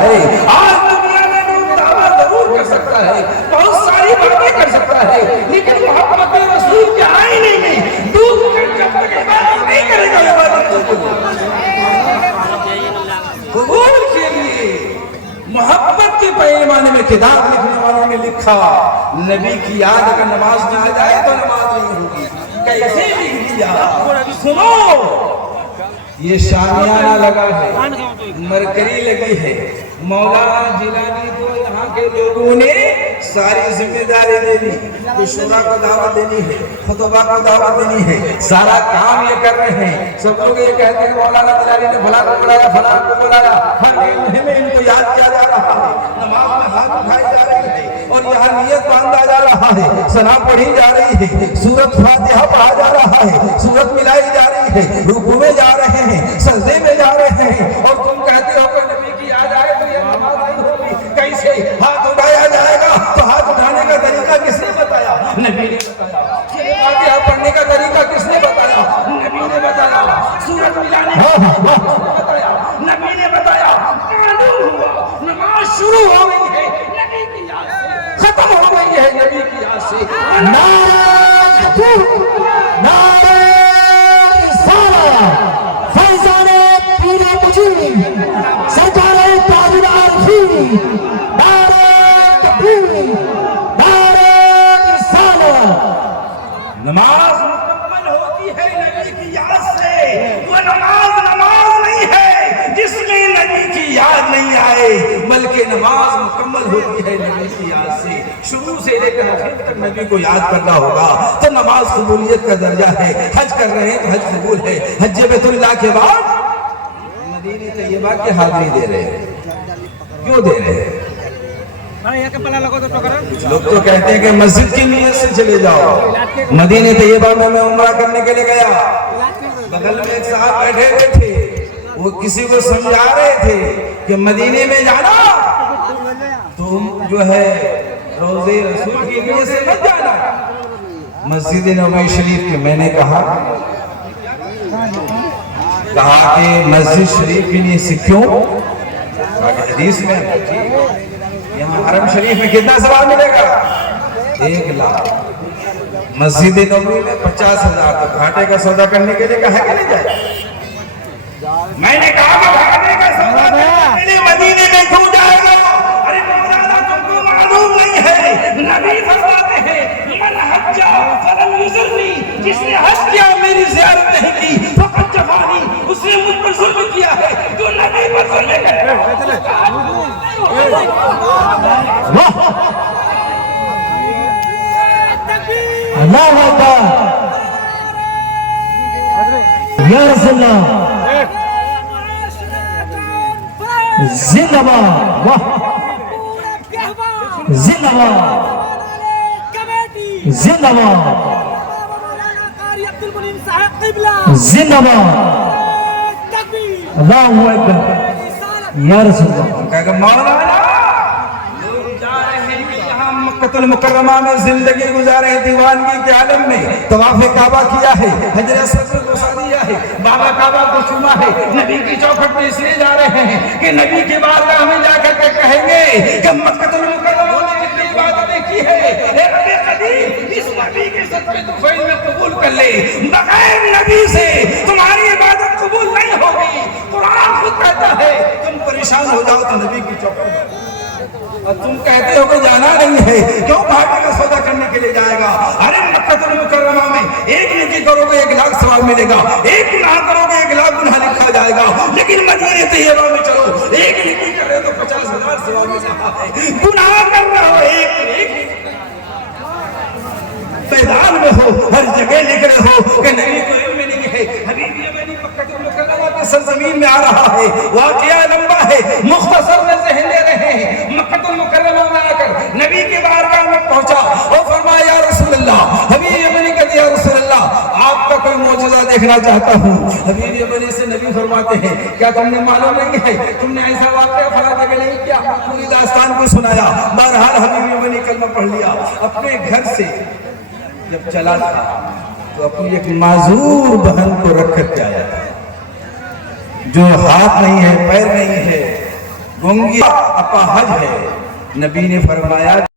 ہے. آج دنیا میں لوگ دعویٰ ضرور کر سکتا ہے, بہت ساری باتیں کر سکتا ہے, لیکن محبت رسول کے آئینے میں ڈوب کر جب تک عبادت نہیں کرے گا, عبادت تو قبول کے لیے محبت کے پیمانے میں کتاب لکھنے والوں نے لکھا, نبی کی یاد اگر نماز میں آ جائے تو نماز نہیں ہوگی. کیسے لکھ دیا؟ سنو, یہ شامیانہ لگا ہے, مرکری لگی ہے, مولانا جیلانی کو یہاں کے لوگوں نے ساری ذمہ داری دے دی, کہ شورا کو دعوت دینی ہے, خطبہ کو دعوت دینی ہے, سارا کام یہ کر رہے ہیں. سب لوگ یہ کہتے ہیں کہ مولانا جیلانی نے فلاں کو بلایا, فلاں کو بلایا, ہر مہینے میں ان کو یاد کیا جا رہا ہے, نماز میں ہاتھ اٹھائی جا رہی ہے, اور یہاں نیت باندھا جا رہا ہے, ثنا پڑھی جا رہی ہے, سورت فاتحہ پڑھا جا رہا ہے, سورت ملائی جا رہی ہے, رکوع میں جا رہے ہیں, سجدے میں جا رہے ہیں, اور تم کہتے ہو کہ نبی کی یاد آئے تو یہ نماز نہیں ہوگی. کیسے ہاتھ اٹھایا جائے گا؟ تو ہاتھ اٹھانے کا طریقہ کس نے بتایا؟ نبی نے بتایا. فاتحہ پڑھنے کا طریقہ کس نے بتایا؟ نبی نے بتایا. سورت ملانے کا طریقہ کس نے بتایا؟ نبی نے بتایا. معلوم ہوا نماز شروع ہو گئی ہے نبی کی یاد سے, ختم ہو گئی ہے نبی کی یاد سے. نعرہ تکبیر, نعرہ رسالہ, فیضان پیر مجید, سرکار تاج العارفین, نعرہ تکبیر, نعرہ رسالہ. نماز مکمل ہوتی ہے نبی کی یاد سے. وہ نماز نہیں ہے جس میں نبی کی یاد نہیں آئے, بلکہ نماز مکمل ہوتی ہے نبی کی یاد سے. شروع سے لے کر آخر تک نبی کو یاد کرنا ہوگا تو نماز قبولیت کا درجہ ہے. حج کر رہے ہیں تو حج قبول ہے. حج بیت اللہ کے بعد مدینہ طیبہ کی حاضری دے رہے ہیں. کیوں دے رہے ہیں؟ کچھ لوگ تو کہتے ہیں کہ مسجد کی نیت سے چلے جاؤ. مدینہ طیبہ میں عمرہ کرنے کے لیے گیا, بغل میں ایک صاحب بیٹھے ہوئے تھے, وہ کسی کو سمجھا رہے تھے کہ مدینے میں جانا تم جو ہے روضے رسول کی نیت سے مت جانا. مسجد نبوی شریف کے میں نے کہا کہ مسجد شریف کی نیت سے کیوں؟ حدیث میں یہاں حرم شریف میں کتنا ثواب ملے گا؟ 1 لاکھ. مسجد نبوی میں 50,000. تو گھاٹے کا سودا کرنے کے لیے کہا کہ نہیں جائے. میں نے کہا کہ گھاٹے کا سودا کرنے کے لیے مدینے میں کیوں جائے گا؟ ارے مولانا تم کو معلوم نہیں ہے, نبی فرماتے ہیں من حج فلم یزرنی, جس نے حج کیا میری زیارت نہیں کی فقط جفانی, اس نے مجھ پر ظلم کیا ہے. جو نبی پر ظلم کرے اللہ اکبر, یا رسول اللہ, زندہ باد, زندہ باد, زندہ باد, زندہ باد. اللہ اکبر, یا رسول اللہ. کہا کہ مولانا لوگ جا رہے ہیں یہاں مکہ المکرمہ میں زندگی گزارے ہیں, دیوانگی کے عالم میں طواف کعبہ کیا ہے, حجر اسود کو بوسہ دیا ہے, بابا کعبہ کو چوما ہے. نبی کی چوکھٹ میں اس لیے جا رہے ہیں کہ نبی کی بارگاہ میں جا کر کے کہیں گے کہ مکہ المکرمہ نے جتنی عبادتیں کی ہے, اے رب قدیم اس نبی کے صدقے تو فیل میں قبول کر لے. بغیر نبی سے تمہاری عبادت قبول نہیں ہوگی. قرآن خود کہتا ہے تم پریشان ہو جاؤ تو نبی کی چوکھٹ, اور تم کہتے ہو کہ جانا نہیں ہے, کیوں گھاٹے کا سودا کرنے کے لیے جائے گا؟ ارے مکہ المکرمہ میں 1 نیکی کرو گے 1 لاکھ ثواب ملے گا, 1 گناہ کرو گے 1 لاکھ گناہ لکھا جائے گا. لیکن مدینہ طیبہ میں چلو 1 نیکی کر رہے تو 50,000 ثواب مل رہا ہے. گناہ کر رہے ہو, ایک میدان میں ہو, ہر جگہ لکھ رہے ہو کہ نبی کو علم نہیں ہے. حبیب یمنی مکہ المکرمہ کی سرزمین میں آ رہا ہے, واقعہ لمبا ہے, مختصر میں ذہن لے رہے ہیں. مکہ المکرمہ میں آ کر نبی کی بارگاہ میں پہنچا اور فرمایا یا رسول اللہ. حبیب یمنی کہتے یا رسول اللہ آپ کا کوئی معجزہ دیکھنا چاہتا ہوں. حبیب یمنی سے نبی فرماتے ہیں کیا تم نے معلوم نہیں ہے, تم نے ایسا واقعہ فلاں جگہ نہیں کیا؟ پوری داستان کو سنایا. بہرحال حبیب یمنی کلمہ پڑھ لیا. اپنے گھر سے جب چلا تھا تو اپنی ایک معذور بہن کو رکھ کر کے آیا تھا, جو ہاتھ نہیں ہے, پیر نہیں ہے, گونگی اپاہج ہے. نبی نے فرمایا